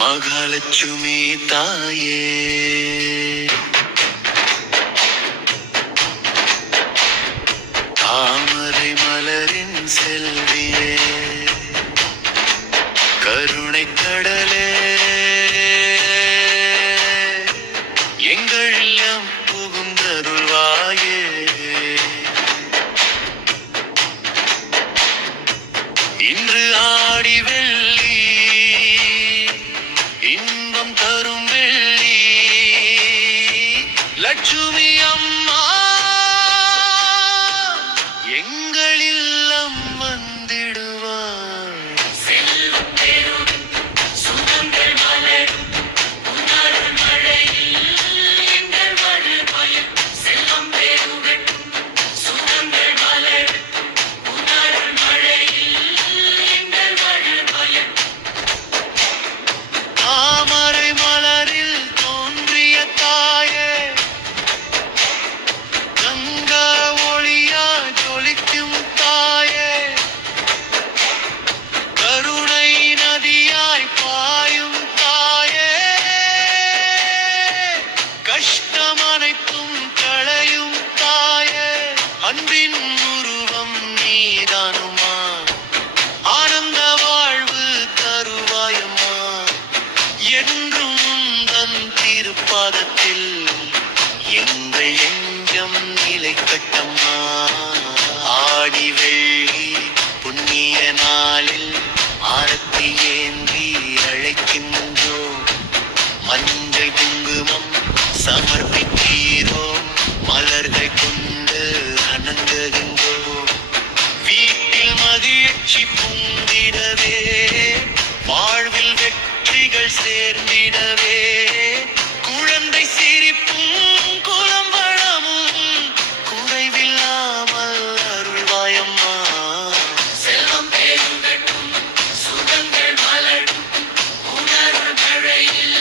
மகாலட்சுமி தாயே, தாமரை மலரின் செல்வியே, கருணை கடலே, எங்கள் இல்லம் புகுந்தருள்வாயே. இன்று ஆடி வெள்ளி, இன்பம் தரும் வெள்ளி, லட்சுமி அம்மா எங்கள் இல்லம் வந்திடுவார். செல்வம் பெரும் சுகங்கள் மலரும் உன்னருள் மழையில் எங்கள் வாழ்வு பயன். செல்வம் பெருகட்டும் சுகங்கள் மலரும் உன்னருள் மழையில் எங்கள் வாழ்வு பயன். தாமரை மலரில் தோன்றிய தாயே, கங்கா ஒளியா ஜொலிக்கும் தாயே, கருணை நதியாய் பாயும் தாயே, கஷ்டம் அனைத்தும் களையும் தாயே, அன்பின் உருவம் நீதானுமா, ஆனந்த வாழ்வு தருவாயம்மா, என்றும் உந்தன் திருப்பாதத்தில் எங்கள் எஞ்சம் நிலைக்கட்டம்மா. ஆடி வெள்ளி புண்ணிய நாளில் ஆரத்தி ஏந்தி அழைக்கின்றோம், மஞ்சள் குங்குமம் சமர்ப்பித்தீரோம், மலர்கள் கொண்டு அணங்குகின்றோம். வீட்டில் மகிழ்ச்சி பொங்கிடவே, வாழ்வில் வெற்றிகள் சேர்ந்திடவே, குழந்தை சிரிப்பும் குலம் வளமும் குறைவில்லாமல் அருள்வாயம்மா. செல்வம் பெருகட்டும் சுகங்கள் மலரும் உன்னருள் மழையில்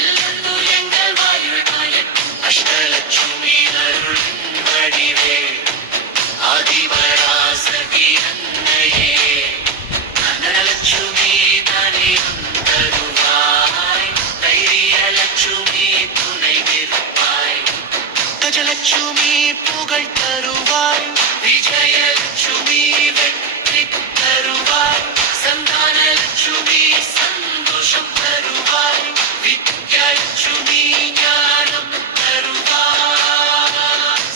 எங்கள் வாழ்வு பயன். அஷ்டலட்சுமி அருளின் வடிவே, ஆதிபராசக்தி அன்னையே, தனலட்சுமி தானே தருவாய், தைரிய லட்சுமி துணை நிற்பாய், கஜலட்சுமி புகழ் தருவாய், விஜயலட்சுமி வெற்றி தருவாய், சந்தானலட்சுமி சந்தோஷம் தருவாய், வித்யாலட்சுமி ஞானம் தருவாய்.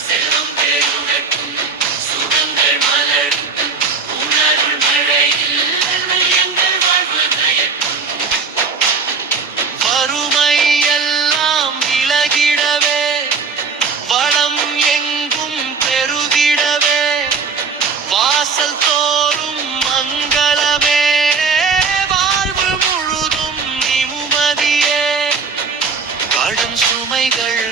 செல்வம் பெருகட்டும் சுகங்கள் மலரும் உன்னருள் மழையில் எங்கள் வாழ்வு நயக்கும். வறுமை எல்லாம் விலகிடவே, வளம் எங்கும் பெருகிடவே, வாசல் தோறும் மங்களமே, வாழ்வு முழுதும் நிம்மதியே, கடும் சுமைகள்